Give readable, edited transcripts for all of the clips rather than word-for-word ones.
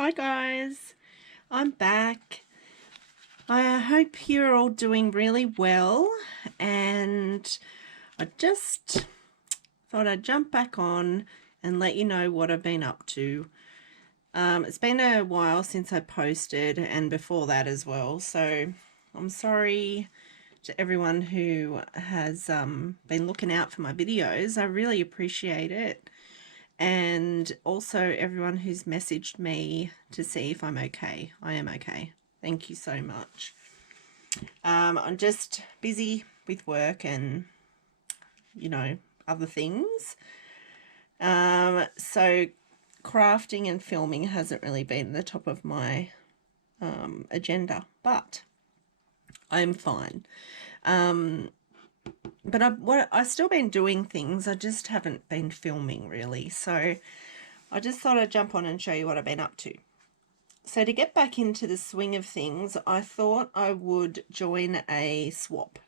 Hi guys, I'm back. I hope you're all doing really well, and I just thought I'd jump back on and let you know what I've been up to. It's been a while since I posted, and before that as well, so I'm sorry to everyone who has been looking out for my videos. I really appreciate it. And also everyone who's messaged me to see if I'm okay. I am okay. Thank you so much. I'm just busy with work and, other things. So crafting and filming hasn't really been the top of my agenda, but I'm fine. But I've still been doing things. I just haven't been filming really. So I just thought I'd jump on and show you what I've been up to. So to get back into the swing of things, I thought I would join a swap.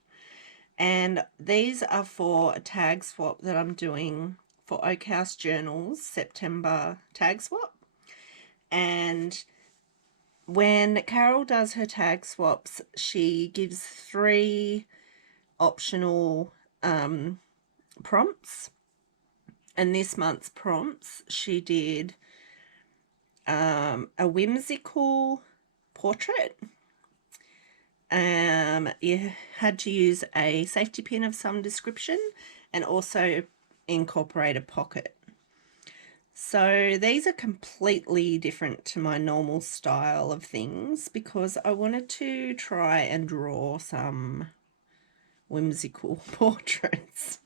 And these are for a tag swap that I'm doing for Oak House Journals September tag swap. And when Carol does her tag swaps, she gives 3 optional prompts. And this month's prompts, she did a whimsical portrait. You had to use a safety pin of some description and also incorporate a pocket. So these are completely different to my normal style of things because I wanted to try and draw some whimsical portraits.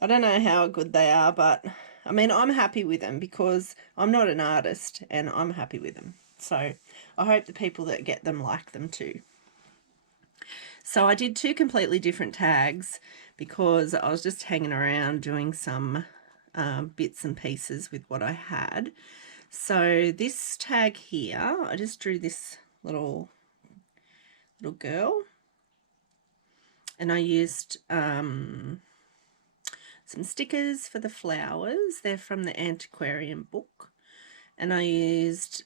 I don't know how good they are, but I mean, I'm happy with them because I'm not an artist and I'm happy with them. So I hope the people that get them like them too. So I did 2 completely different tags because I was just hanging around doing some bits and pieces with what I had. So this tag here, I just drew this little girl, and I used some stickers for the flowers. They're from the Antiquarian book, and I used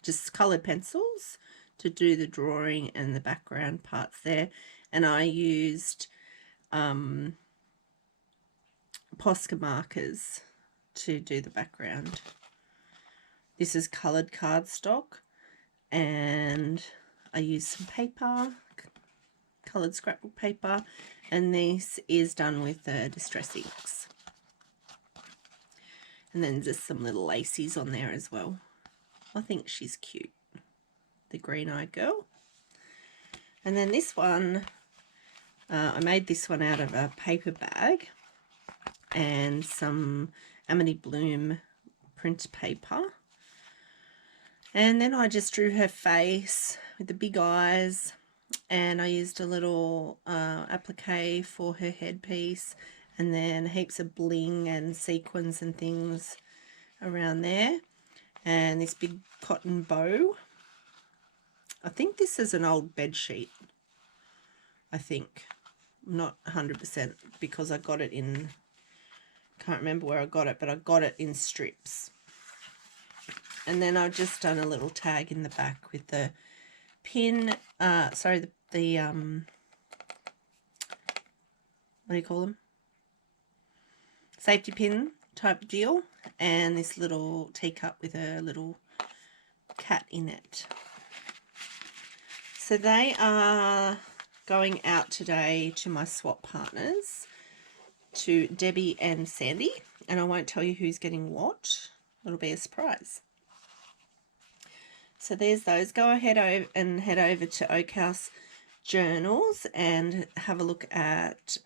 just coloured pencils to do the drawing and the background parts there, and I used Posca markers to do the background. This is coloured cardstock, and I used some paper, coloured scrapbook paper, and this is done with the Distress inks. And then just some little laces on there as well. I think she's cute, the green-eyed girl. And then this one, I made this one out of a paper bag and some Amity Bloom print paper. And then I just drew her face with the big eyes, and I used a little applique for her headpiece, and then heaps of bling and sequins and things around there, and this big cotton bow. I think this is an old bed sheet. I think. I'm not 100% because I got it in, can't remember where I got it, but I got it in strips. And then I've just done a little tag in the back with the pin, what do you call them? Safety pin type deal, and this little teacup with a little cat in it. So they are going out today to my swap partners, to Debbie and Sandy, and I won't tell you who's getting what. It'll be a surprise. So there's those. Go ahead and head over to Oak House Journals and have a look at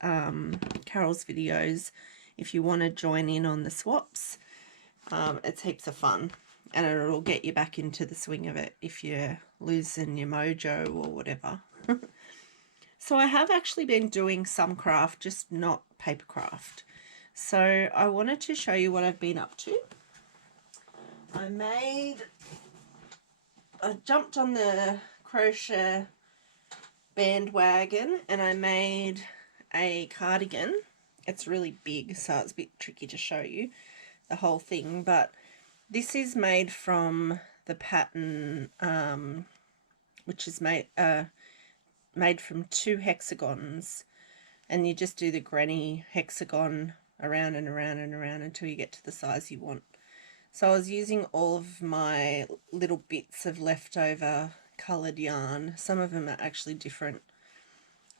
Carol's videos if you want to join in on the swaps. It's heaps of fun, and it'll get you back into the swing of it if you're losing your mojo or whatever. So I have actually been doing some craft, just not paper craft. So I wanted to show you what I've been up to. I jumped on the crochet bandwagon and I made a cardigan. It's really big, so it's a bit tricky to show you the whole thing, but This is made from the pattern, which is made from 2 hexagons, and you just do the granny hexagon around and around and around until you get to the size you want. So I was using all of my little bits of leftover coloured yarn. Some of them are actually different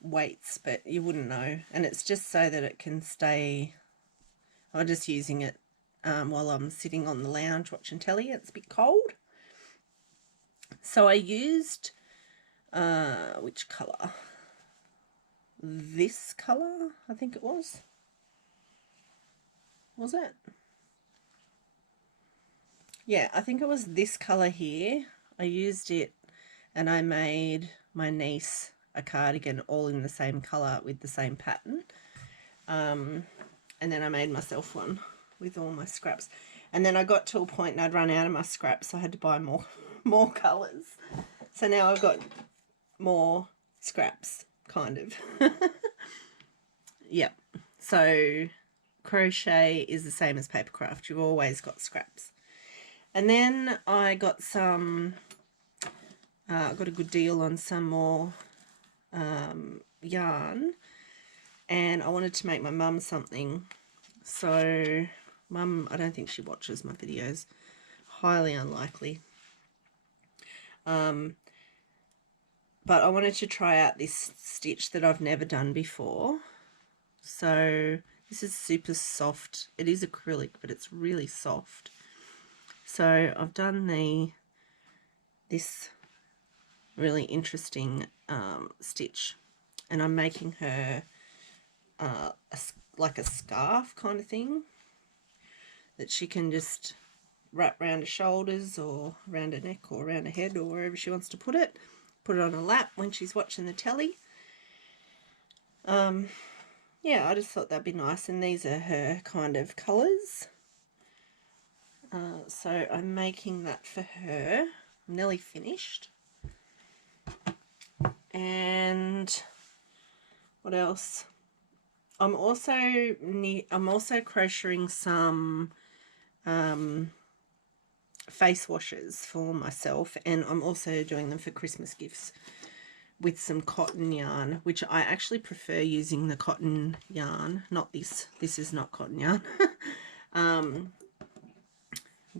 weights, but you wouldn't know. And it's just so that it can stay. I'm just using it while I'm sitting on the lounge watching telly. It's a bit cold. So I used, which colour? This colour, I think it was. Was it? Yeah, I think it was this colour here. I used it and I made my niece a cardigan all in the same colour with the same pattern. And then I made myself one with all my scraps. And then I got to a point and I'd run out of my scraps, so I had to buy more colours. So now I've got more scraps, kind of. Yep. So crochet is the same as papercraft. You've always got scraps. And then I got some, got a good deal on some more yarn, and I wanted to make my mum something. So mum, I don't think she watches my videos, highly unlikely. But I wanted to try out this stitch that I've never done before. So this is super soft. It is acrylic, but it's really soft. So I've done this really interesting stitch, and I'm making her like a scarf kind of thing that she can just wrap around her shoulders or around her neck or around her head or wherever she wants to put it on her lap when she's watching the telly. Yeah, I just thought that'd be nice, and these are her kind of colours. So I'm making that for her. I'm nearly finished. And what else? I'm also crocheting some face washes for myself, and I'm also doing them for Christmas gifts with some cotton yarn, which I actually prefer using the cotton yarn, not this. This is not cotton yarn.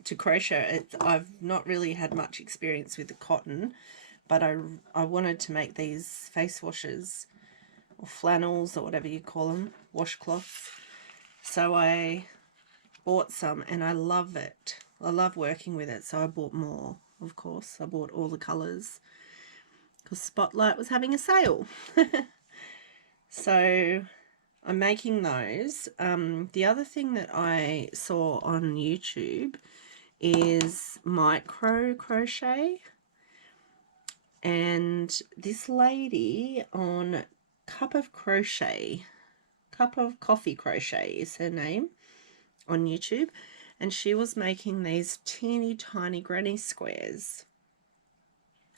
To crochet. I've not really had much experience with the cotton, but I wanted to make these face washes or flannels or whatever you call them, washcloths. So I bought some and I love it. I love working with it, so I bought more, of course. I bought all the colours because Spotlight was having a sale. So I'm making those. The other thing that I saw on YouTube is micro crochet, and this lady on Cup of Coffee Crochet is her name on YouTube, and she was making these teeny tiny granny squares.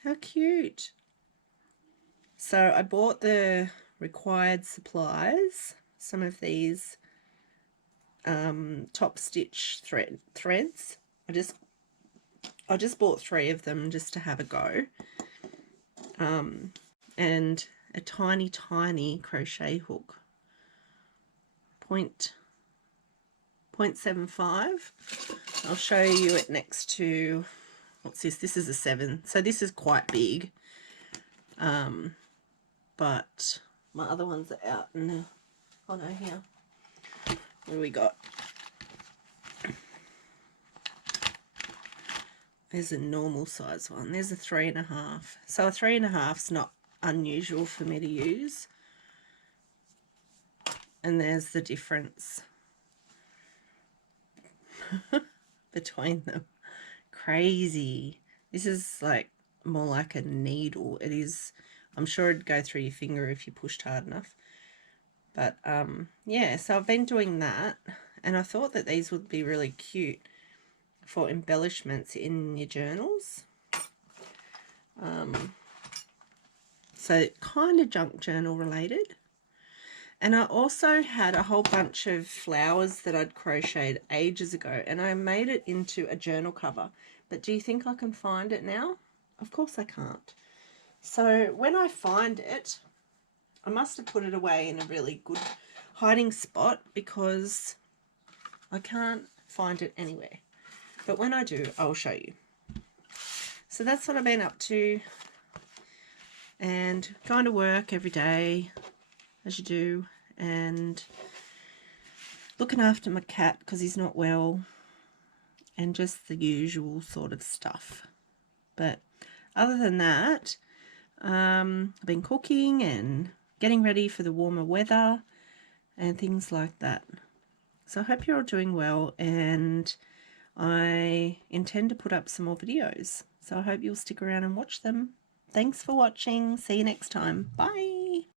How cute. So I bought the required supplies, some of these top stitch threads. I just bought 3 of them just to have a go, and a tiny crochet hook, 0.75. I'll show you it next to, what's this? This is a 7, so this is quite big, but my other ones are out in, oh no, here. What do we got? There's a normal size one. There's a 3.5. So a 3.5's not unusual for me to use. And there's the difference between them. Crazy. This is like more like a needle. It is, I'm sure it'd go through your finger if you pushed hard enough. But yeah, so I've been doing that, and I thought that these would be really cute for embellishments in your journals. So kind of junk journal related. And I also had a whole bunch of flowers that I'd crocheted ages ago, and I made it into a journal cover. But do you think I can find it now? Of course I can't. So when I find it, I must have put it away in a really good hiding spot because I can't find it anywhere. But when I do, I'll show you. So that's what I've been up to, and going to work every day as you do, and looking after my cat because he's not well, and just the usual sort of stuff. But other than that, I've been cooking and getting ready for the warmer weather and things like that. So I hope you're all doing well, and I intend to put up some more videos. So I hope you'll stick around and watch them. Thanks for watching. See you next time. Bye.